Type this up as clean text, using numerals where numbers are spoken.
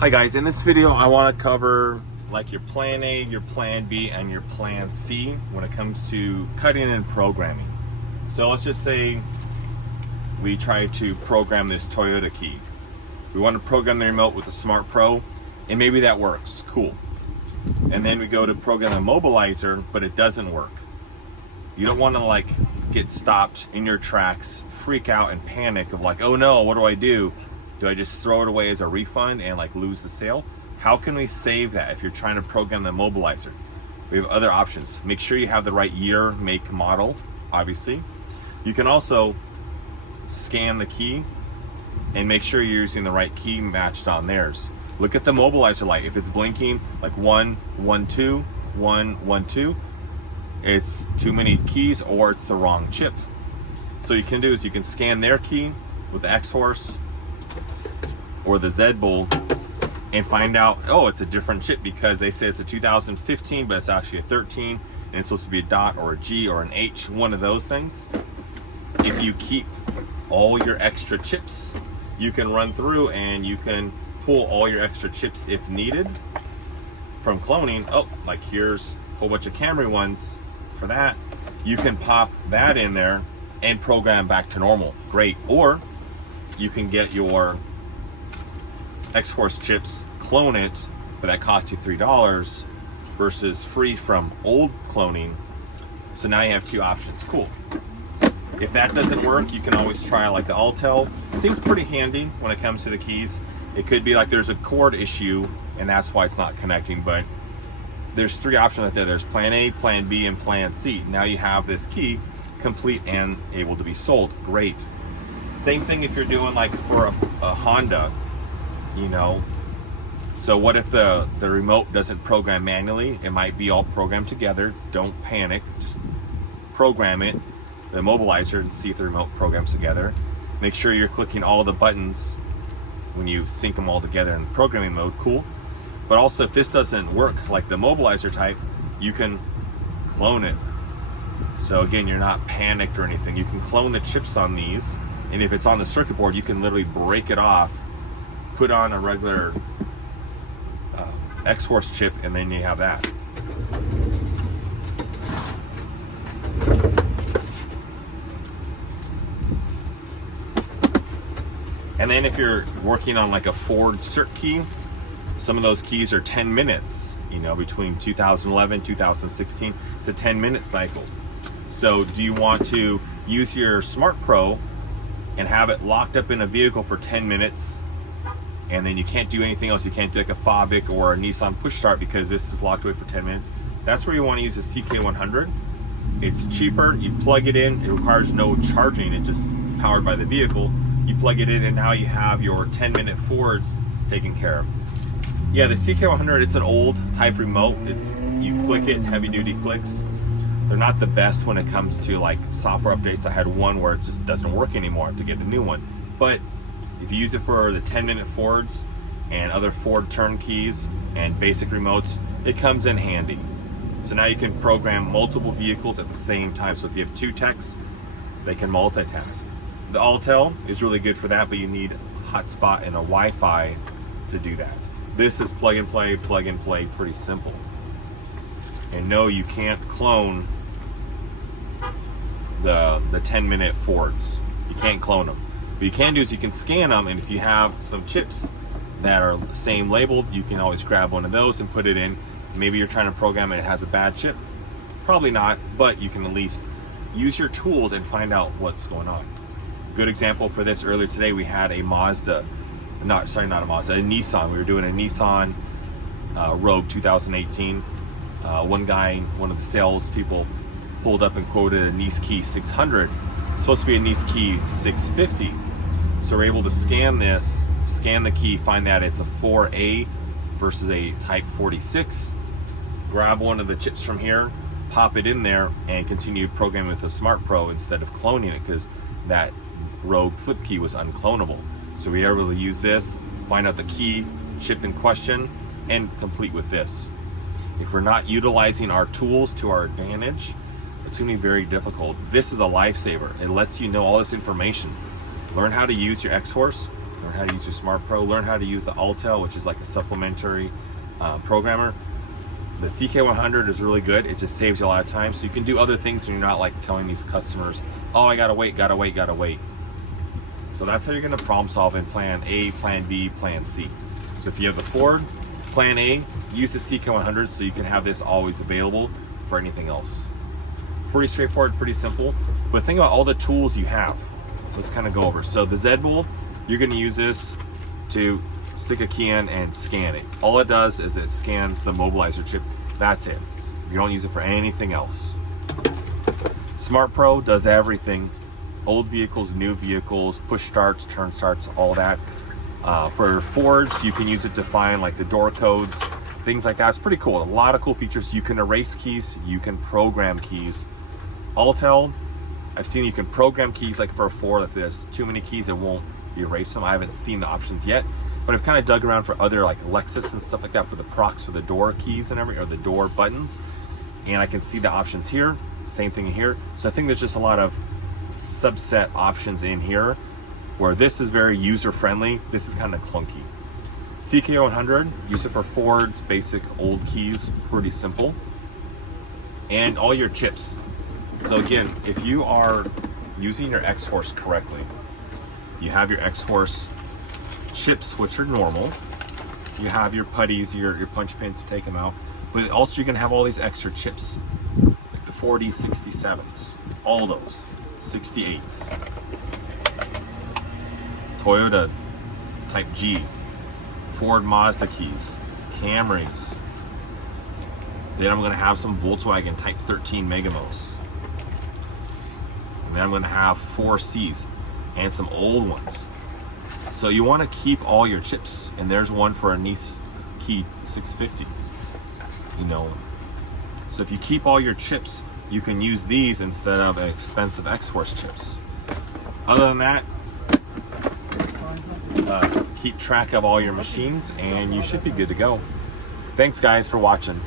Hi guys, in this video I want to cover like your plan A, your plan B, and your plan C when it comes to cutting and programming. So let's just say we try to program this Toyota key. We want to program the remote with a Smart Pro, and maybe that works, cool. And then we go to program a mobilizer, but it doesn't work. You don't want to like get stopped in your tracks, freak out and panic of like, oh no, what do I do? Do I just throw it away as a refund and like lose the sale? How can we save that if you're trying to program the mobilizer? We have other options. Make sure you have the right year, make, model, obviously. You can also scan the key and make sure you're using the right key matched on theirs. Look at the mobilizer light. If it's blinking like 1, 1, 2, 1, 1, 2, it's too many keys or it's the wrong chip. So you can do is you can scan their key with the X-Force or the Z-Bull and find out, oh, it's a different chip because they say it's a 2015, but it's actually a 13, and it's supposed to be a dot or a G or an H, one of those things. If you keep all your extra chips, you can run through and you can pull all your extra chips if needed from cloning. Oh, like here's a whole bunch of Camry ones for that. You can pop that in there and program back to normal. Great. Or you can get your X-Force chips, clone it, but that costs you $3 versus free from old cloning. So now you have two options. Cool. If that doesn't work, you can always try like the Autel. It seems pretty handy when it comes to the keys. It could be like there's a cord issue and that's why it's not connecting, but there's three options out there. There's plan A, plan B, and plan C. Now you have this key complete and able to be sold. Great. Same thing if you're doing like for a Honda, you know. So what if the remote doesn't program manually? It might be all programmed together. Don't panic. Just program it, the mobilizer, and see if the remote programs together. Make sure you're clicking all the buttons when you sync them all together in programming mode. Cool. But also if this doesn't work, like the mobilizer type, you can clone it. So again, you're not panicked or anything. You can clone the chips on these, and if it's on the circuit board, you can literally break it off, put on a regular X-Force chip, and then you have that. And then if you're working on like a Ford cert key, some of those keys are 10 minutes, you know, between 2011, 2016, it's a 10-minute cycle. So do you want to use your Smart Pro and have it locked up in a vehicle for 10 minutes and then you can't do anything else? You can't do like a Fabic or a Nissan push start because this is locked away for 10 minutes. That's where you want to use a CK100. It's cheaper, you plug it in, it requires no charging, it's just powered by the vehicle. You plug it in and now you have your 10-minute Fords taken care of. Yeah, the CK100, it's an old type remote. It's, you click it, heavy duty clicks. They're not the best when it comes to like software updates. I had one where it just doesn't work anymore. I have to get a new one. But if you use it for the 10-minute Fords and other Ford turn keys and basic remotes, it comes in handy. So now you can program multiple vehicles at the same time. So if you have two techs, they can multitask. The Autel is really good for that, but you need a hotspot and a Wi-Fi to do that. This is plug and play, pretty simple. And no, you can't clone the 10-minute Fords. You can't clone them. What you can do is you can scan them, and if you have some chips that are the same labeled, you can always grab one of those and put it in. Maybe you're trying to program it, it has a bad chip. Probably not, but you can at least use your tools and find out what's going on. Good example for this, earlier today we had a Mazda, a Nissan. We were doing a Nissan Rogue 2018. One guy, one of the sales people pulled up and quoted a Niskey 600. It's supposed to be a Niskey 650. So we're able to scan this, scan the key, find that it's a 4A versus a Type 46. Grab one of the chips from here, pop it in there, and continue programming with a Smart Pro instead of cloning it because that Rogue flip key was unclonable. So we are able to use this, find out the key, chip in question, and complete with this. If we're not utilizing our tools to our advantage, it's going to be very difficult. This is a lifesaver. It lets you know all this information. Learn how to use your X-Force, Learn how to use your Smart Pro. Learn how to use the Autel, which is like a supplementary programmer. The CK100 is really good. It just saves you a lot of time. So you can do other things and you're not like telling these customers, oh, I gotta wait. So that's how you're gonna problem solve in plan A, plan B, plan C. So if you have the Ford, plan A, use the CK100 so you can have this always available for anything else. Pretty straightforward, pretty simple. But think about all the tools you have. Let's kind of go over. So the Z-Bolt, you're gonna use this to stick a key in and scan it. All it does is it scans the mobilizer chip. That's it. You don't use it for anything else. Smart Pro does everything. Old vehicles, new vehicles, push starts, turn starts, all that. For Fords, you can use it to find like the door codes, things like that. It's pretty cool. A lot of cool features. You can erase keys, you can program keys. Autel, I've seen you can program keys like for a Ford. If there's too many keys, it won't erase them. I haven't seen the options yet, but I've kind of dug around for other like Lexus and stuff like that for the procs for the door keys and everything, or the door buttons. And I can see the options here. Same thing here. So I think there's just a lot of subset options in here where this is very user friendly. This is kind of clunky. CK100, use it for Ford's basic old keys, pretty simple. And all your chips. So again, if you are using your X-Horse correctly, you have your X-Horse chips, which are normal. You have your putties, your punch pins to take them out. But also you're gonna have all these extra chips, like the 4067s, all those, 68s. Toyota Type G, Ford Mazda keys, Camrys. Then I'm gonna have some Volkswagen Type 13 Megamos. And then I'm gonna have 4Cs and some old ones. So you wanna keep all your chips. And there's one for a Nice Key 650, you know. So if you keep all your chips, you can use these instead of expensive X-Horse chips. Other than that, keep track of all your machines and you should be good to go. Thanks guys for watching.